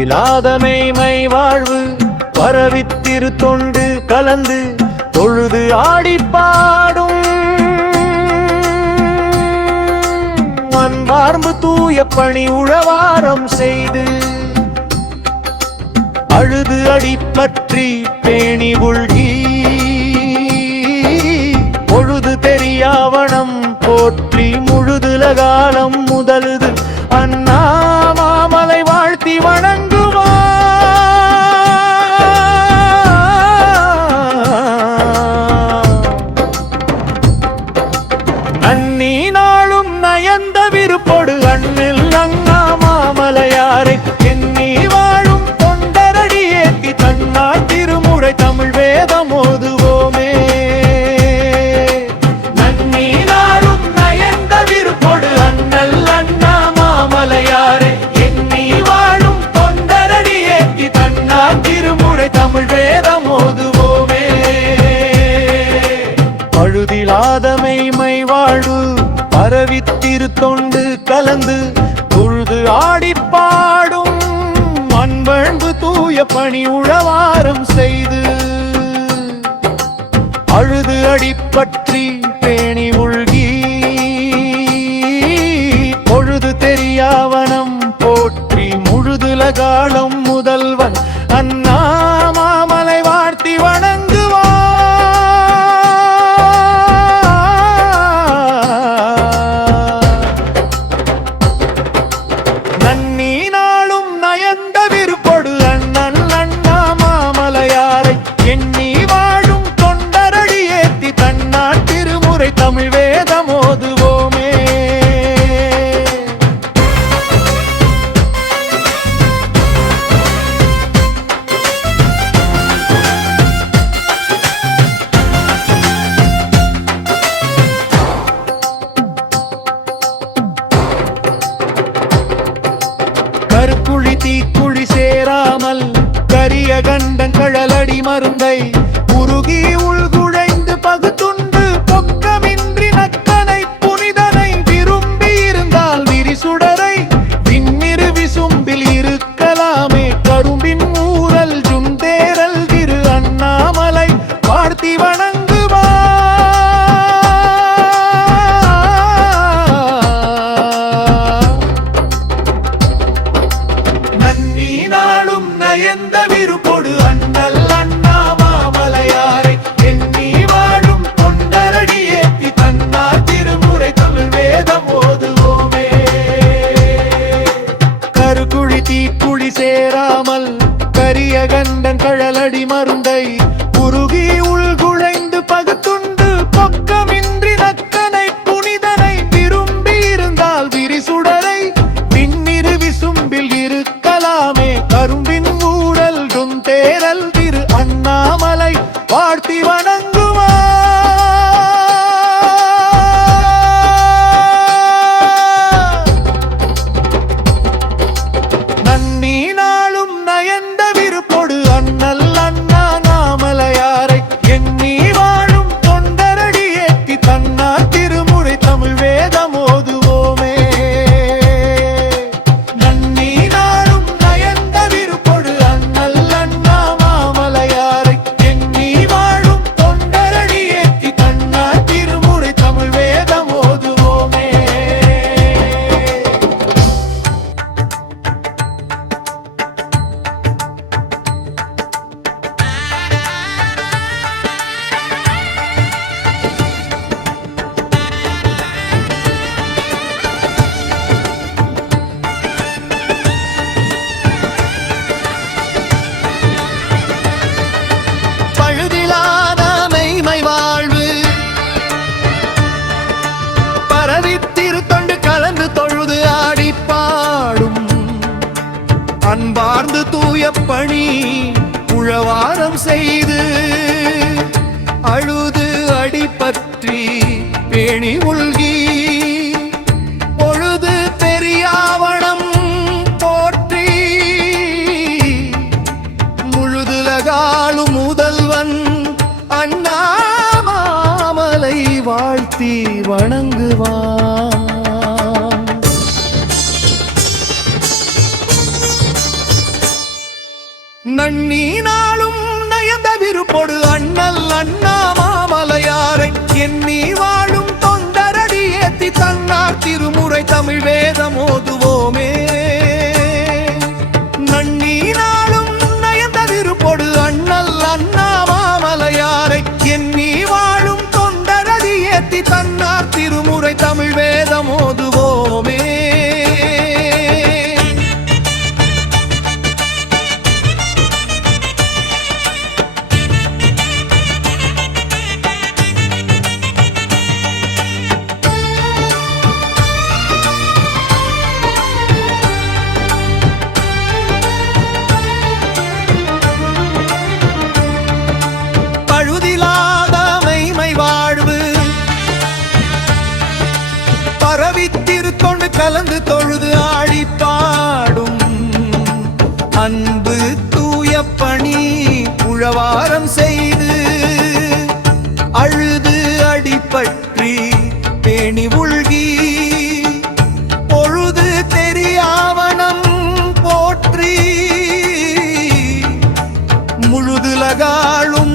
பழுதிலாத மெய்மை வாழ்வு பரவித்திரு தொண்டு கலந்து தொழுது ஆடி பாடும் அன்பார்ந்து தூய பணி உழவாரம் செய்து அழுது அடிப்பற்றி பேணி உள்கி பொழுது தெரியாவணம் போற்றி முழுதுலகாலம் முதலுது அண்ணாமாமலை வாழ்த்தி வணங்குவார். நன்னி நாளும் நயந்த விருப்பொடு அண்ணில் அண்ணாமாமலையாரை எண்ணி வாழும் தொண்டரடி ஏத்தி தன்னார் திருமுறை தமிழ் வேதம் ஓதுவோமே. பழுதிலாத மெய்மை வாழ்வு பரவித்திரு தொண்டு கலந்து தொழுது ஆடி பாடும் அன்பு தூய பணி உழவாரம் செய்து அழுது அடிப்பற்றி பேணி உள்கி பொழுது தெரியாவனம் போற்றி முழுதுலகாலம் முதல்வன் அண்ணாமாமலை வாழ்த்தி வணங்குவார். நன்னி நாளும் நயந்த விருப்பொடு அண்ணன் அண்ணாமாமலையாரை எண்ணி வாழும் தொண்டரடி ஏத்தி தன்னார் திருமுறை தமிழ் வேதம் ஓதுவோமே. கருக்குழி தீக்குழி சேராமல் கரிய கண்டன் கழலடி மருந்தை உருகி உள்குழைந்து பகுத்துண்டு பொக்கமின்றி நக்கனை புனிதனை விரும்பி இருந்தால் விரிசுடரை விண்ணிரு விசும்பில் இருக்கலாமே கரும்பின் ஊரல் ஜுந்தேரல் திரு அண்ணாமலை வாழ்த்தி வணங்குவார். நன்னி நாளும் நயந்த விருப்பொடு அண்ணல் அண்ணாமாமலையாரை எண்ணி வாழும் தொண்டரடி ஏத்தி தன்னார் திருமுறை தமிழ் வேதம் ஓதுவோமே. கருக்குழி தீக்குழி சேராமல் கரிய கண்டன் கழலடி மருந்தை உருகி உள்குழைந்து பகுத்துண்டு பொக்கமின்றி நக்கனை புனிதனை விரும்பி இருந்தால் விரிசுடரை விண்ணிரு விசும்பில் இருக்கலாமே கரும்பின் ஊடல் தேரல் திரு அண்ணாமலை வாழ்த்தி வணங்குவார். நன்னி நாளும் நயந்த விருப்பொடு அண்ணல் அண்ணாமாமலையாரை எண்ணி வாழும் தொண்டரடி ஏத்தி தன்னார் திருமுறை தமிழ் வேதம் ஓதுவோமே. நன்னி நாளும் நயந்த விருப்பொடு அண்ணல் அண்ணாமாமலையாரை எண்ணி வாழும் தொண்டரடி ஏத்தி தன்னார் திருமுறை தமிழ் வேதம் ஓதுவோமே. பழுதிலாத மெய்மை வாழ்வு பரவித்திரு தொண்டு கலந்து தொழுது ஆடி பாடும் அன்பார்ந்து தூய பணி உழவாரம் செய்து அழுது அடிப்பற்றி பேணி உள்கி பொழுது தெரியாவணம் போற்றி முழுதுலகாலும் முதல்வன் அண்ணாமாமலை வாழ்த்தி வணங்குவான். நன்னி நாளும் நயந்த விருப்பொடு அண்ணல் அண்ணா மாமலையாரை எண்ணி வாழும் தொண்டரடி ஏத்தி தன்னார் திருமுறை தமிழ் வேதம் ஓதுவோமே. நன்னி நாளும் நயந்த விருப்பொடு அண்ணல் அண்ணா மாமலையாரை எண்ணி வாழும் தொண்டரடி ஏத்தி தன்னார் திருமுறை தமிழ் வேதம் ஓதுவோமே. பரவித்திருக்கொண்டு கலந்து தொழுது ஆடி பாடும் அன்பு தூய பணி உழவாரம் செய்து அழுது அடிபற்றி பேணி உள்கி பொழுது தெரியாவனம் போற்றி முழுதுலகாளும்